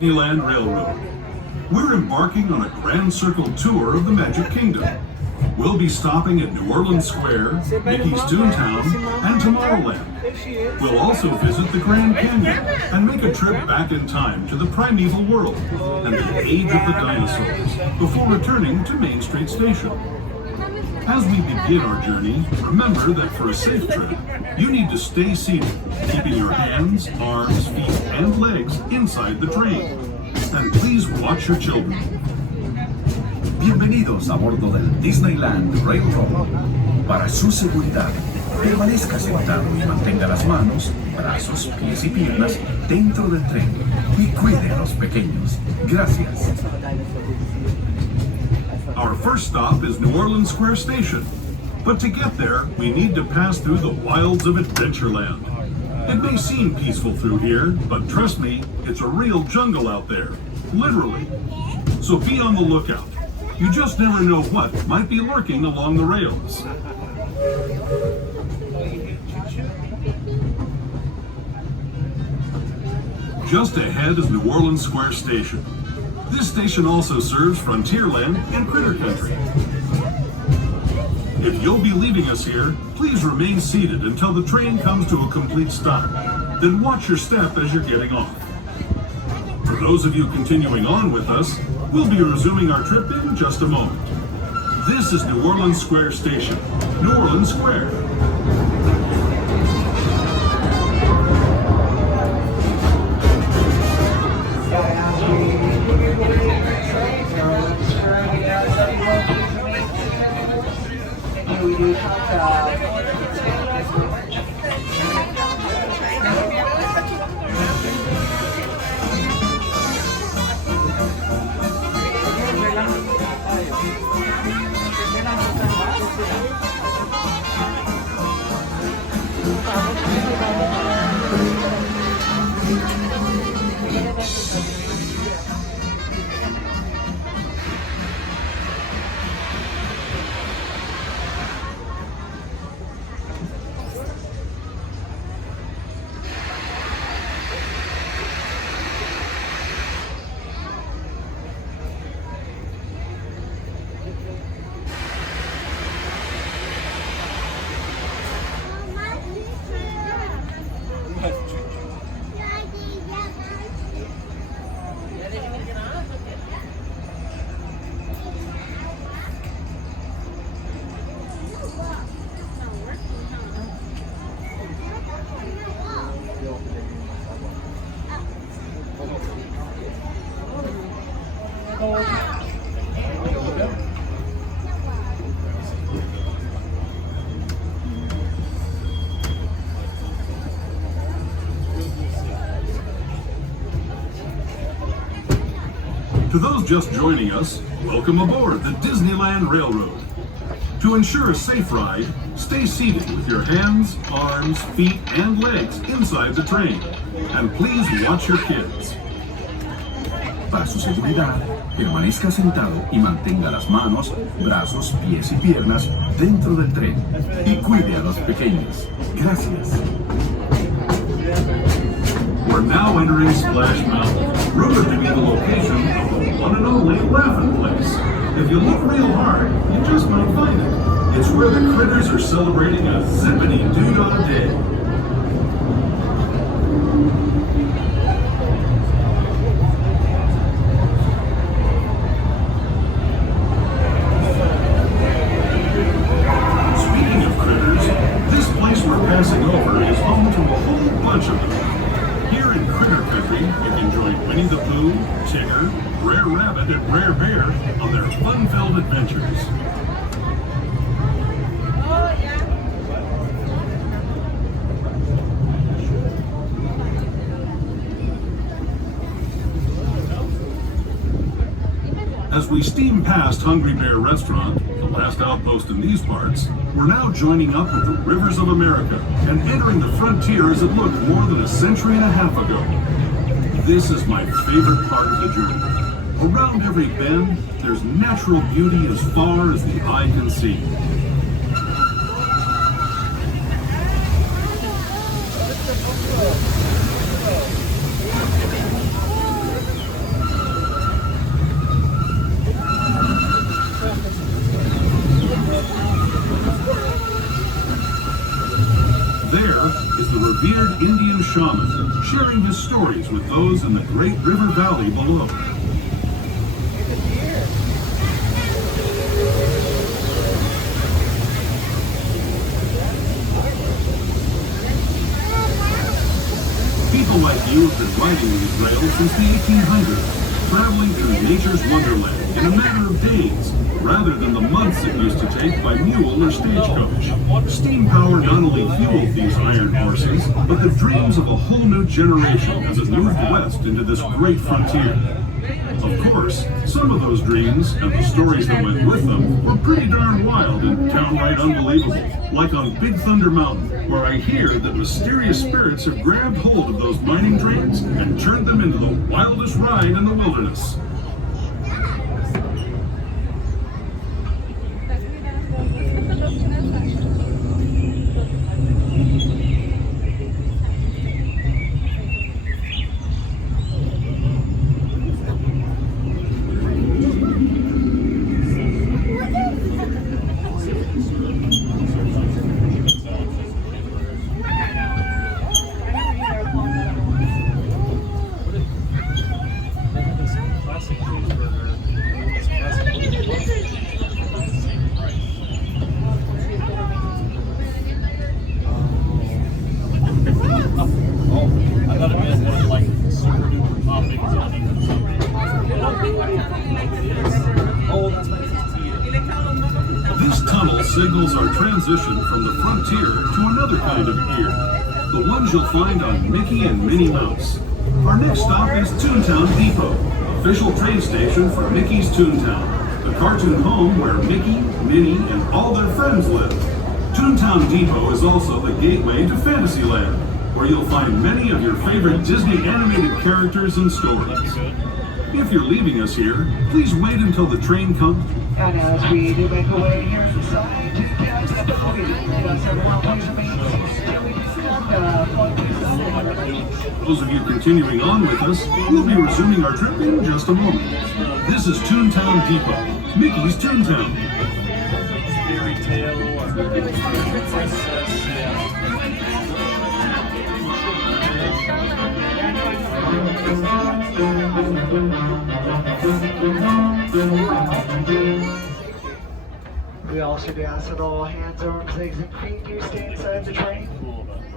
Disneyland Railroad. We're embarking on a grand circle tour of the Magic Kingdom. We'll be stopping at New Orleans Square, Mickey's Toontown, and Tomorrowland. We'll also visit the Grand Canyon and make a trip back in time to the primeval world and the age of the dinosaurs before returning to Main Street Station. As we begin our journey, remember that for a safe trip, you need to stay seated, keeping your hands, arms, feet, and legs inside the train. And please watch your children. Bienvenidos a bordo del Disneyland Railroad. Para su seguridad, permanezca sentado y mantenga las manos, brazos, pies y piernas dentro del tren y cuide a los pequeños. Gracias. Our first stop is New Orleans Square Station. But to get there, we need to pass through the wilds of Adventureland. It may seem peaceful through here, but trust me, it's a real jungle out there. Literally. So be on the lookout. You just never know what might be lurking along the rails. Just ahead is New Orleans Square Station. This station also serves Frontierland and Critter Country. If you'll be leaving us here, please remain seated until the train comes to a complete stop. Then watch your step as you're getting off. For those of you continuing on with us, we'll be resuming our trip in just a moment. This is New Orleans Square Station, New Orleans Square. To those just joining us, welcome aboard the Disneyland Railroad. To ensure a safe ride, stay seated with your hands, arms, feet, and legs inside the train. And please watch your kids. Para su seguridad, permanezca sentado y mantenga las manos, brazos, pies y piernas dentro del tren y cuide a los pequeños. Gracias. We're now entering Splash Mountain, rumored to be the location of the one and only Laughing Place. If you look real hard, you just might find it. It's where the critters are celebrating a zippity-doo-dah day. Speaking of critters, this place we're passing over is home to a whole bunch of them. Here in Critter Country, you can join Winnie the Pooh, Tigger, Brer Rabbit, and Brer Bear on their fun-filled adventures. As we steam past Hungry Bear Restaurant, the last outpost in these parts, we're now joining up with the rivers of America and entering the frontier as it looked more than a century and a half ago. This is my favorite part of the journey. Around every bend, there's natural beauty as far as the eye can see. shaman, sharing his stories with those in the great river valley below. People like you have been riding these rails since the 1800s, traveling through nature's wonderland in a matter of days, rather than the months it used to take by mule or stagecoach. Steam power not only fueled these iron horses, but the dreams of a whole new generation as it moved west into this great frontier. Of course, some of those dreams and the stories that went with them were pretty darn wild and downright unbelievable, like on Big Thunder Mountain, where I hear that mysterious spirits have grabbed hold of those mining trains and turned them into the wildest ride in the wilderness. This tunnel signals our transition from the frontier to another kind of pier, the ones you'll find on Mickey and Minnie Mouse. Our next stop is Toontown Depot, official train station for Mickey's Toontown, the cartoon home where Mickey, Minnie, and all their friends live. Toontown Depot is also the gateway to Fantasyland, where you'll find many of your favorite Disney animated characters and stories. If you're leaving us here, please wait until the train comes. And as we do make our way here inside, Those of you continuing on with us, we'll be resuming our trip in just a moment. This is Toontown Depot, Mickey's Toontown. Fairy tale or princess, yeah. We also do ask that all hands, arms, legs, and feet do stay inside the train.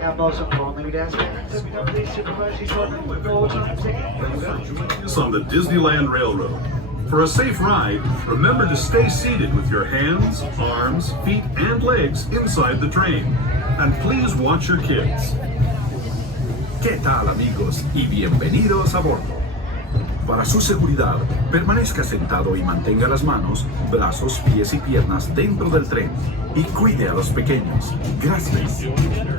And most importantly, we'd ask parents that we don't please supervise these children with all times Us on the Disneyland Railroad. For a safe ride, remember to stay seated with your hands, arms, feet, and legs inside the train. And please watch your kids. ¿Qué tal, amigos? Y bienvenidos a bordo. Para su seguridad, permanezca sentado y mantenga las manos, brazos, pies y piernas dentro del tren. Y cuide a los pequeños. Gracias.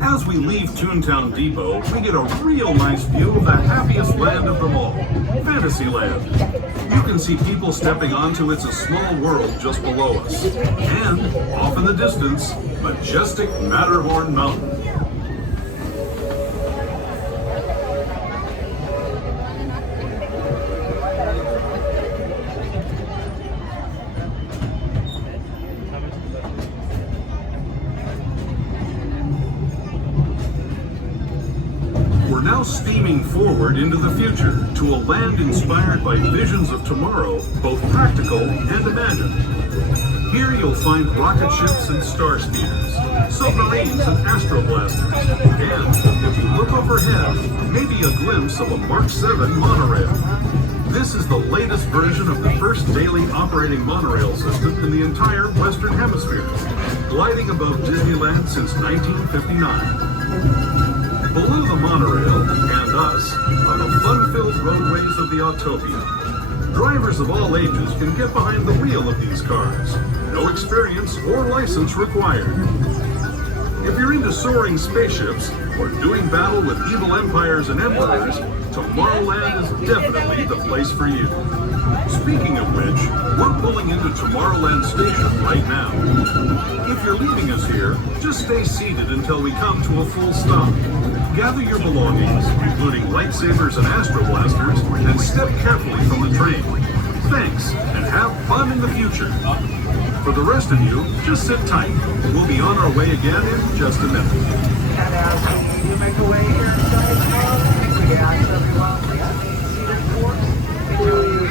As we leave Toontown Depot, we get a real nice view of the happiest land of them all, Fantasyland. You can see people stepping onto It's a Small World just below us. And, off in the distance, majestic Matterhorn Mountain. We're now steaming forward into the future to a land inspired by visions of tomorrow, both practical and imagined. Here you'll find rocket ships and star speeders, submarines and astroblasters, and if you look overhead, maybe a glimpse of a Mark 7 monorail. This is the latest version of the first daily operating monorail system in the entire Western Hemisphere, gliding above Disneyland since 1959. Below the monorail, and us, are the fun-filled roadways of the Autopia. Drivers of all ages can get behind the wheel of these cars. No experience or license required. If you're into soaring spaceships or doing battle with evil empires and emperors, Tomorrowland is definitely the place for you. Speaking of which, we're pulling into Tomorrowland Station right now. If you're leaving us here, just stay seated until we come to a full stop. Gather your belongings, including lightsabers and astroblasters, and step carefully from the train. Thanks, and have fun in the future. For the rest of you, just sit tight. We'll be on our way again in just a minute. And as we make our way here inside tomorrow, we ask everyone please remain seated for us until you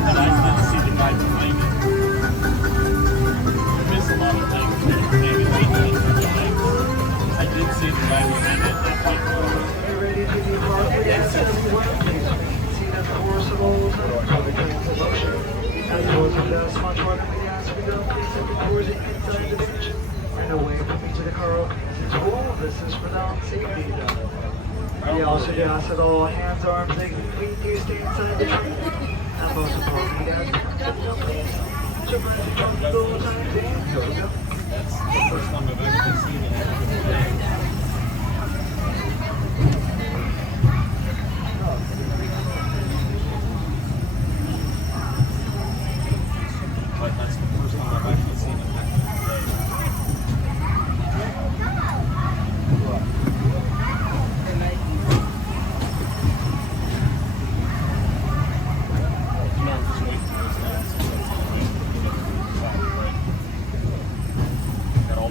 And I didn't see the guy behind me. I miss a lot of things. Maybe I did see the guy behind it. Get ready to depart. We ask everyone please remain seated for us at all times while the train's in motion. As yours with us, much more than we ask, we don't please set the doors inside the station. And away from each of the car openings is rule. This is for non-safety. We also ask that all hands, arms, legs, and feet do stay inside the train. And most importantly, we ask that you don't please jump around the trunk at all times and go. That's the first time I've actually seen it. But that's the first time I've actually seen it.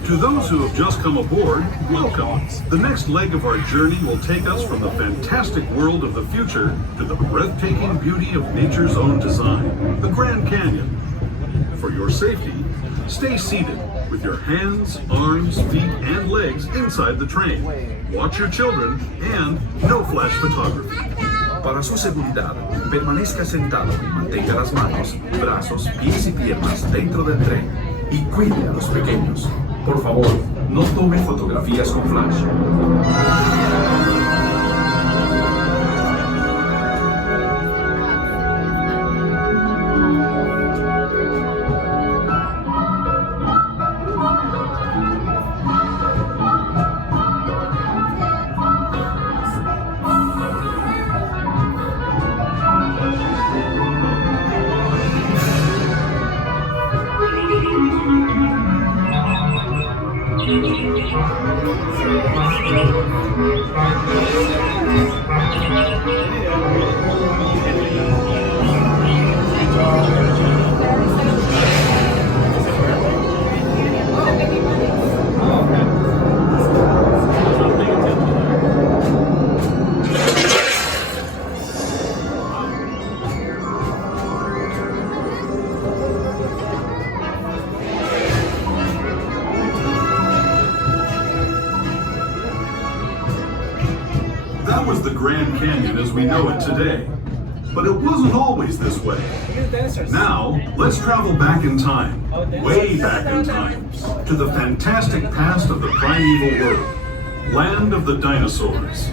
To those who have just come aboard, welcome. The next leg of our journey will take us from the fantastic world of the future to the breathtaking beauty of nature's own design, the Grand Canyon. For your safety, stay seated with your hands, arms, feet, and legs inside the train. Watch your children and no flash photography. Para su seguridad, permanezca sentado y mantenga las manos, brazos, pies y piernas dentro del tren y cuide a los pequeños. Por favor, no tome fotografías con flash. That was the Grand Canyon as we know it today. But it wasn't always this way. Now, let's travel back in time, way back in time, to the fantastic past of the primeval world, land of the dinosaurs.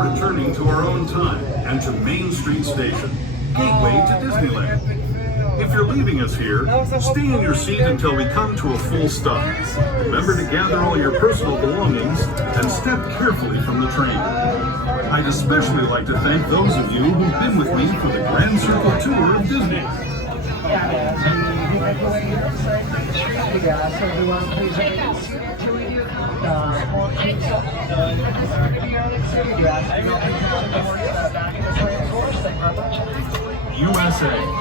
Returning to our own time and to Main Street Station, gateway to Disneyland. If you're leaving us here, stay in your seat until we come to a full stop. Remember to gather all your personal belongings and step carefully from the train. I'd especially like to thank those of you who've been with me for the Grand Circle Tour of Disney. USA.